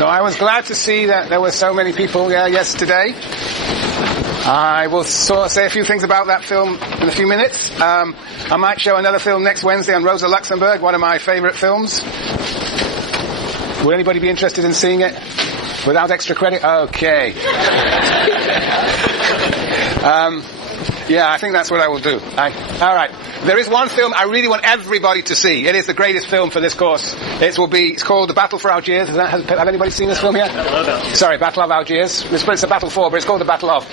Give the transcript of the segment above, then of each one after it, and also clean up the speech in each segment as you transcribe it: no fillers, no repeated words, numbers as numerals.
So I was glad to see that there were so many people yesterday. I will say a few things about that film in a few minutes. I might show another film next Wednesday on Rosa Luxemburg, one of my favourite films. Will anybody be interested in seeing it? Without extra credit? Okay. I think that's what I will do. All right. There is one film I really want everybody to see. It is the greatest film for this course. It's called The Battle for Algiers. Have anybody seen this film yet? Sorry, Battle of Algiers. It's a battle for, but it's called The Battle of.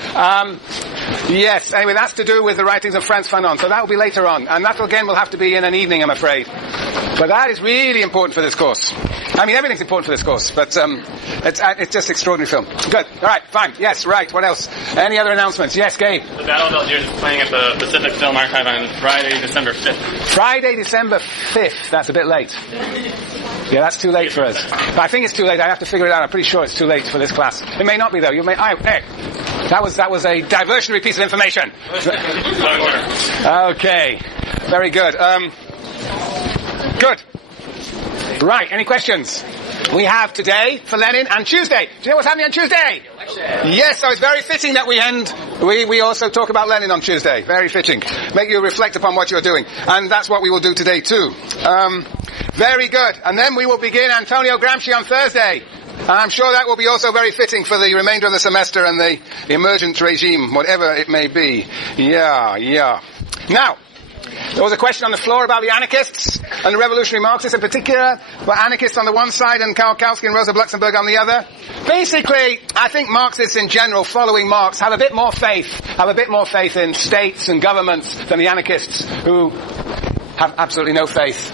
Yes, anyway, that's to do with the writings of Frantz Fanon. So that will be later on. And that, again, will have to be in an evening, I'm afraid. But that is really important for this course. I mean, everything's important for this course, but it's just extraordinary film. Good. All right, fine. Yes, right. What else? Any other announcements? Yes, Gabe. The Battle of Algiers is playing at the Pacific Film Archive on Friday, December 5th. Friday, December 5th. That's a bit late. Yeah, that's too late for us. But I think it's too late. I have to figure it out. I'm pretty sure it's too late for this class. It may not be, though. That was a diversionary piece of information. Okay. Very good. Good. Right, any questions? We have today for Lenin and Tuesday. Do you know what's happening on Tuesday? Yes, so it's very fitting that we also talk about Lenin on Tuesday. Very fitting. Make you reflect upon what you're doing. And that's what we will do today too. Very good. And then we will begin Antonio Gramsci on Thursday. And I'm sure that will be also very fitting for the remainder of the semester and the emergent regime, whatever it may be. Yeah. Now, there was a question on the floor about the anarchists and the revolutionary Marxists in particular. Well, anarchists on the one side and Kautsky and Rosa Luxemburg on the other. Basically, I think Marxists in general, following Marx, have a bit more faith in states and governments than the anarchists who have absolutely no faith.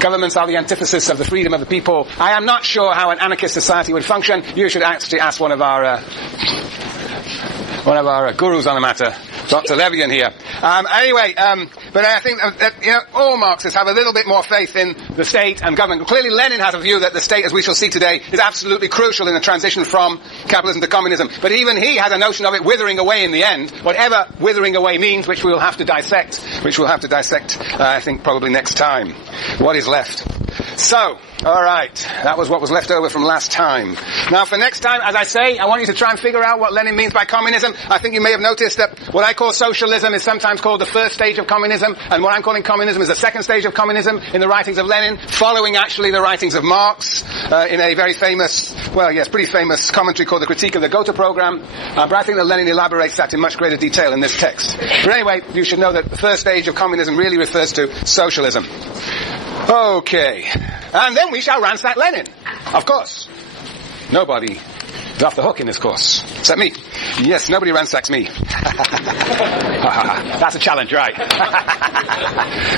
Governments are the antithesis of the freedom of the people. I am not sure how an anarchist society would function. You should actually ask one of our gurus on the matter, Dr. Levian here. But I think that, all Marxists have a little bit more faith in the state and government. Clearly, Lenin has a view that the state, as we shall see today, is absolutely crucial in the transition from capitalism to communism. But even he has a notion of it withering away in the end, whatever withering away means, which we will have to dissect, I think, probably next time. What is left? So, alright, that was what was left over from last time. Now for next time, as I say, I want you to try and figure out what Lenin means by communism. I think you may have noticed that what I call socialism is sometimes called the first stage of communism, and what I'm calling communism is the second stage of communism in the writings of Lenin, following actually the writings of Marx, in a very famous, pretty famous commentary called The Critique of the Gotha Program, but I think that Lenin elaborates that in much greater detail in this text. But anyway, you should know that the first stage of communism really refers to socialism. Okay. And then we shall ransack Lenin. Of course. Nobody is off the hook in this course. Except me. Yes, nobody ransacks me. That's a challenge, right?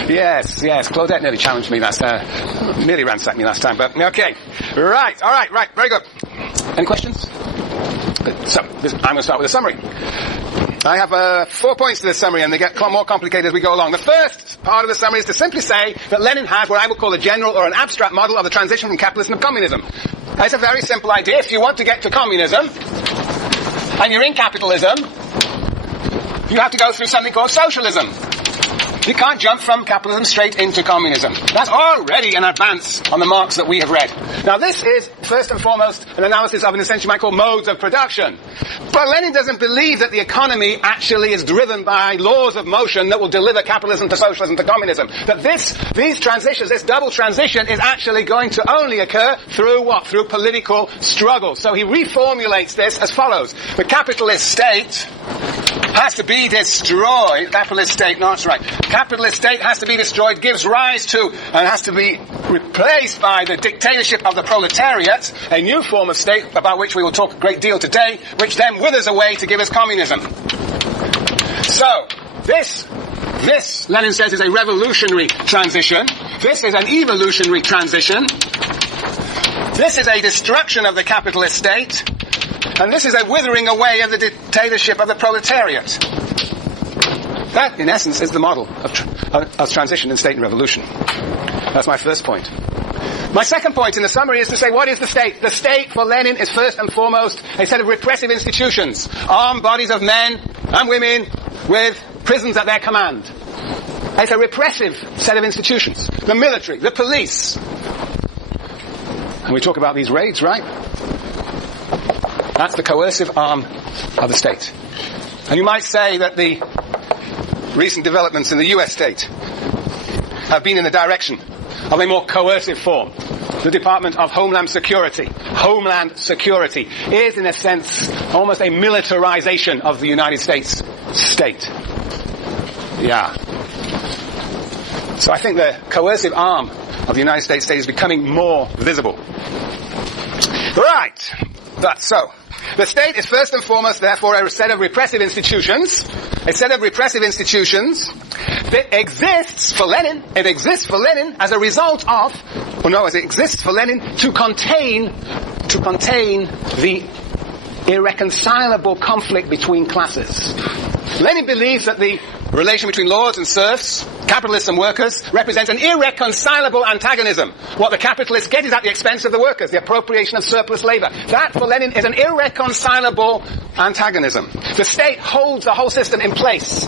Yes. Claudette nearly challenged me nearly ransacked me last time, but okay. Right, very good. Any questions? So, I'm going to start with a summary. I have 4 points to this summary, and they get more complicated as we go along. The first part of the summary is to simply say that Lenin has what I would call a general or an abstract model of the transition from capitalism to communism. It's a very simple idea. If you want to get to communism, and you're in capitalism, you have to go through something called socialism. You can't jump from capitalism straight into communism. That's already an advance on the Marx that we have read. Now this is, first and foremost, an analysis of, in a sense, you might call modes of production. But Lenin doesn't believe that the economy actually is driven by laws of motion that will deliver capitalism to socialism to communism. That these transitions, this double transition, is actually going to only occur through what? Through political struggle. So he reformulates this as follows. The capitalist state has to be destroyed. Capitalist state has to be destroyed, gives rise to, and has to be replaced by the dictatorship of the proletariat, a new form of state about which we will talk a great deal today, which then withers away to give us communism. So, this, Lenin says, is a revolutionary transition. This is an evolutionary transition. This is a destruction of the capitalist state. And this is a withering away of the dictatorship of the proletariat. That, in essence, is the model of transition in state and revolution. That's my first point. My second point in the summary is to say, what is the state? The state for Lenin is first and foremost a set of repressive institutions, armed bodies of men and women with prisons at their command. It's a repressive set of institutions. The military, the police. And we talk about these raids, right? That's the coercive arm of the state. And you might say that the recent developments in the US state have been in the direction of a more coercive form. The Department of Homeland Security is, in a sense, almost a militarization of the United States state. Yeah. So I think the coercive arm of the United States state is becoming more visible. Right. That's so. The state is first and foremost, therefore, a set of repressive institutions. A set of repressive institutions that exists for Lenin. It exists for Lenin as a result of, it exists for Lenin to contain the irreconcilable conflict between classes. Lenin believes that the relation between lords and serfs, capitalists and workers, represents an irreconcilable antagonism. What the capitalists get is at the expense of the workers, the appropriation of surplus labor. That, for Lenin, is an irreconcilable antagonism. The state holds the whole system in place.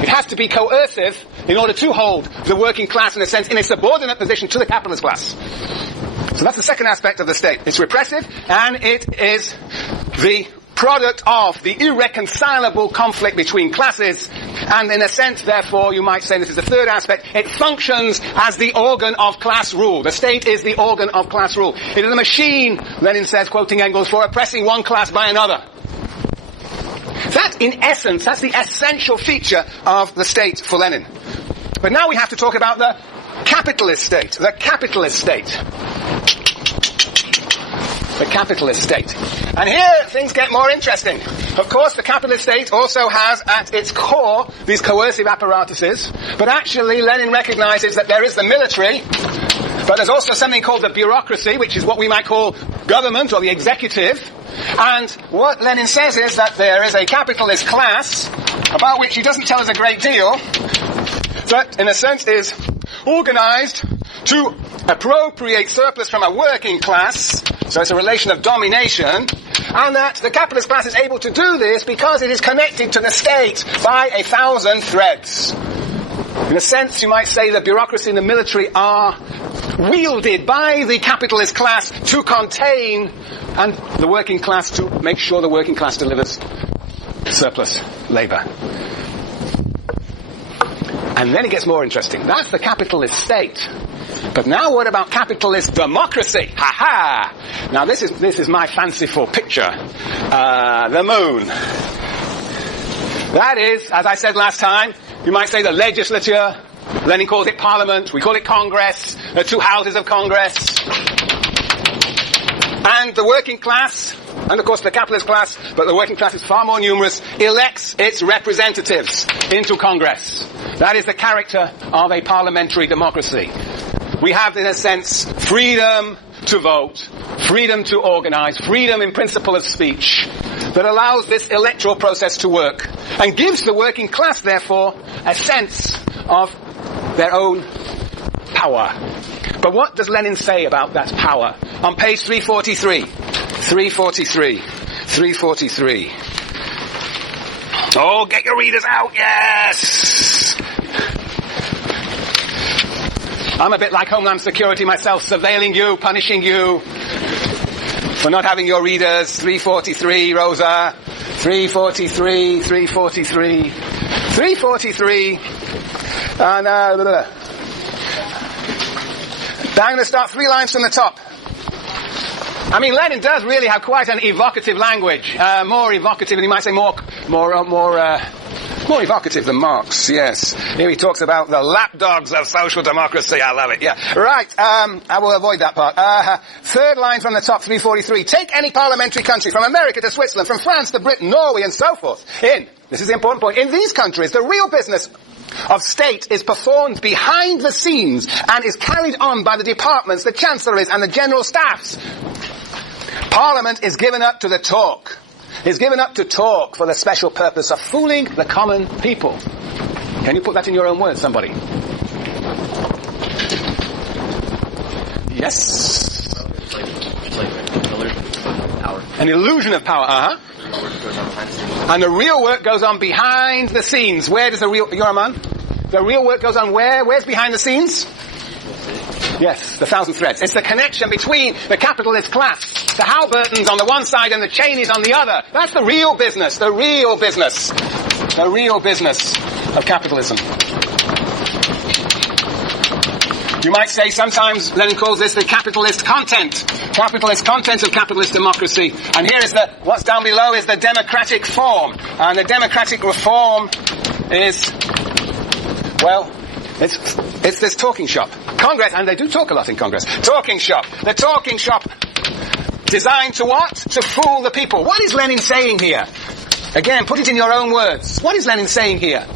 It has to be coercive in order to hold the working class, in a sense, in a subordinate position to the capitalist class. So that's the second aspect of the state. It's repressive, and it is the product of the irreconcilable conflict between classes, and in a sense, therefore, you might say this is the third aspect, it functions as the organ of class rule. The state is the organ of class rule. It is a machine, Lenin says, quoting Engels, for oppressing one class by another. That, in essence, that's the essential feature of the state for Lenin. But now we have to talk about the capitalist state. The capitalist state. The capitalist state. And here things get more interesting. Of course, the capitalist state also has at its core these coercive apparatuses, but actually Lenin recognizes that there is the military, but there's also something called the bureaucracy, which is what we might call government or the executive. And what Lenin says is that there is a capitalist class, about which he doesn't tell us a great deal, but in a sense is organized to appropriate surplus from a working class, so it's a relation of domination, and that the capitalist class is able to do this because it is connected to the state by 1,000 threads. In a sense, you might say the bureaucracy and the military are wielded by the capitalist class to contain and the working class to make sure the working class delivers surplus labor. And then it gets more interesting. That's the capitalist state. But now what about capitalist democracy? Ha-ha! Now this is my fanciful picture. The moon. That is, as I said last time, you might say the legislature. Lenin calls it parliament. We call it Congress. There are two houses of Congress. And the working class, and of course the capitalist class, but the working class is far more numerous, elects its representatives into Congress. That is the character of a parliamentary democracy. We have, in a sense, freedom to vote, freedom to organize, freedom in principle of speech that allows this electoral process to work and gives the working class, therefore, a sense of their own power. But what does Lenin say about that power? On page 343. Oh, get your readers out, yes! I'm a bit like Homeland Security myself, surveilling you, punishing you for not having your readers. 343, Rosa. 343. And now I'm going to start 3 lines from the top. I mean, Lenin does really have quite an evocative language. More evocative, and he might say more evocative than Marx, yes. Here he talks about the lapdogs of social democracy. I love it, yeah. Right, I will avoid that part. 3rd line from the top, 343. Take any parliamentary country, from America to Switzerland, from France to Britain, Norway, and so forth. This is the important point, in these countries, the real business of state is performed behind the scenes and is carried on by the departments, the chancelleries, and the general staffs. Parliament is given up to the talk. Is given up to talk for the special purpose of fooling the common people. Can you put that in your own words, somebody? Yes? It's like an illusion of power. An illusion of power, And the real work goes on behind the scenes. Where does the real... You're a man? The real work goes on where? Where's behind the scenes? Yes, the 1,000 threads. It's the connection between the capitalist class, the Halbertons on the one side and the Cheneys on the other. That's the real business, the real business of capitalism. You might say sometimes Lenin calls this the capitalist content of capitalist democracy. And here is what's down below is the democratic form. And the democratic reform is, well, it's this talking shop. Congress, and they do talk a lot in Congress. Talking shop. The talking shop designed to what? To fool the people. What is Lenin saying here? Again, put it in your own words. What is Lenin saying here?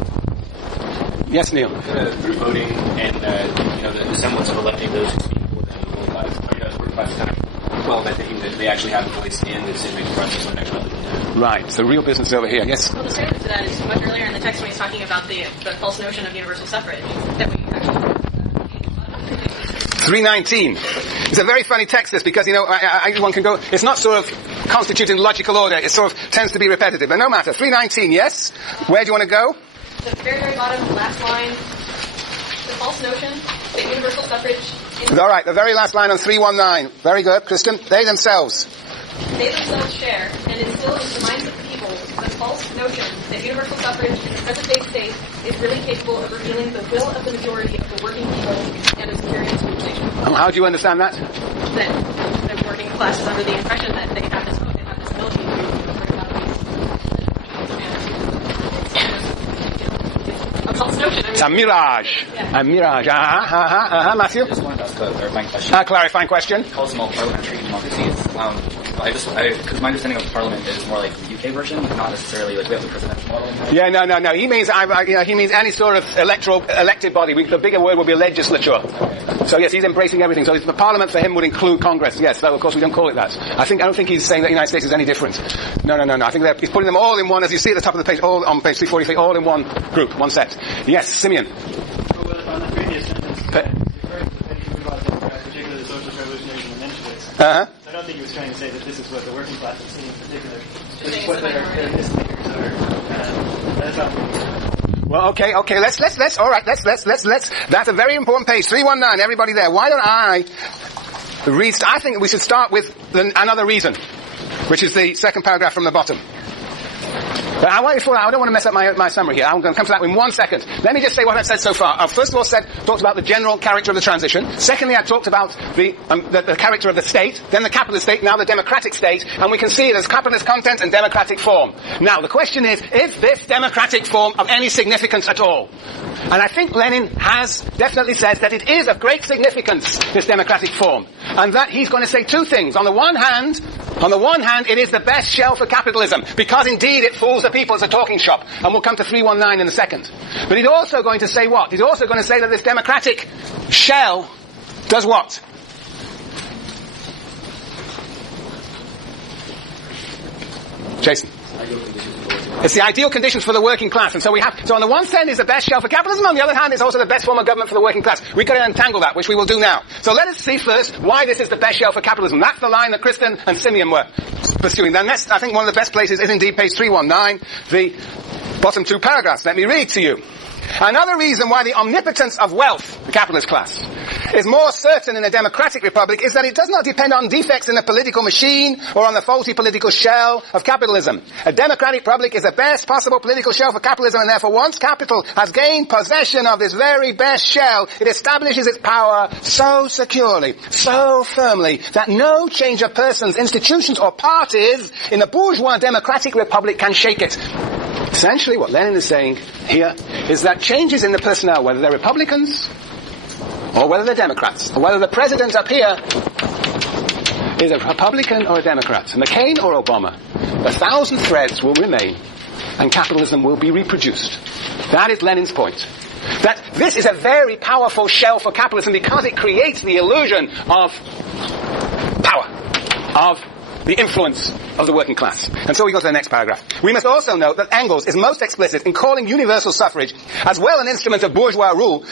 Yes, Neil. Through voting and the semblance of electing those who speak within the working class kind of relevant that they actually have a voice in the decision-making process on next level. Right. So real business over here. Yes. Well, the standard to that is much earlier in the text when he's talking about the false notion of universal suffrage that we actually. 319. It's a very funny text, this, because, one can go, it's not sort of constituted in logical order, it sort of tends to be repetitive, but no matter. 319, yes? Where do you want to go? The very, very bottom, last line, the false notion that universal suffrage... All right, the very last line on 319. Very good, Kristen. They themselves share and instill into the minds of the people the false notion that universal suffrage in the present-day state is really capable of revealing the will of the majority of the working people and of superior civilization. How do you understand that? That the working class is under the impression that they have this ability to bring about these. A false notion. It's a mirage. Yeah. A mirage. Matthew? I just wanted to ask a clarifying question. Clarifying question. Calls them all parliamentary democracies. Because my understanding of Parliament is more like the UK version, not necessarily like we have the presidential model. Yeah, no. He means any sort of elected body. The bigger word would be legislature. So yes, he's embracing everything. So the Parliament for him would include Congress. Yes, though of course we don't call it that. I don't think he's saying that the United States is any different. No. I think he's putting them all in one, as you see at the top of the page, all on page 343, all in one group, one set. Yes, Simeon. On the previous sentence, referring to the things about particularly the socialist revolutionaries and the Mensheviks. Uh-huh. I don't think he was trying to say that this is what the working class is seeing in particular. This is what their misleaders are. That's not. Well, okay. Let's. All right. Let's. That's a very important page. 319. Everybody there. Why don't I read? I think we should start with another reason, which is the second paragraph from the bottom. But I don't want to mess up my summary here. I'm going to come to that in 1 second. Let me just say what I've said so far. I first of all talked about the general character of the transition. Secondly, I talked about the character of the state, then the capitalist state, now the democratic state, and we can see it as capitalist content and democratic form. Now, the question is this democratic form of any significance at all? And I think Lenin has definitely said that it is of great significance, this democratic form. And that he's going to say two things. On the one hand, it is the best shell for capitalism, because indeed it fools the people as a talking shop. And we'll come to 319 in a second. But he's also going to say what? He's also going to say that this democratic shell does what? Jason. It's the ideal conditions for the working class. And so on the one hand is the best shell for capitalism, on the other hand it's also the best form of government for the working class. We've got to untangle that, which we will do now. So let us see first why this is the best shell for capitalism. That's the line that Kristen and Simeon were pursuing. Then I think one of the best places is indeed page 319, the bottom two paragraphs. Let me read to you. Another reason why the omnipotence of wealth, the capitalist class, is more certain in a democratic republic is that it does not depend on defects in the political machine or on the faulty political shell of capitalism. A democratic republic is the best possible political shell for capitalism, and therefore once capital has gained possession of this very best shell, it establishes its power so securely, so firmly, that no change of persons, institutions or parties in the bourgeois democratic republic can shake it. Essentially, what Lenin is saying here is that changes in the personnel, whether they're Republicans or whether they're Democrats, or whether the president up here is a Republican or a Democrat, McCain or Obama, 1,000 threads will remain and capitalism will be reproduced. That is Lenin's point. That this is a very powerful shell for capitalism because it creates the illusion of power, of the influence of the working class. And so we go to the next paragraph. We must also note that Engels is most explicit in calling universal suffrage as well an instrument of bourgeois rule.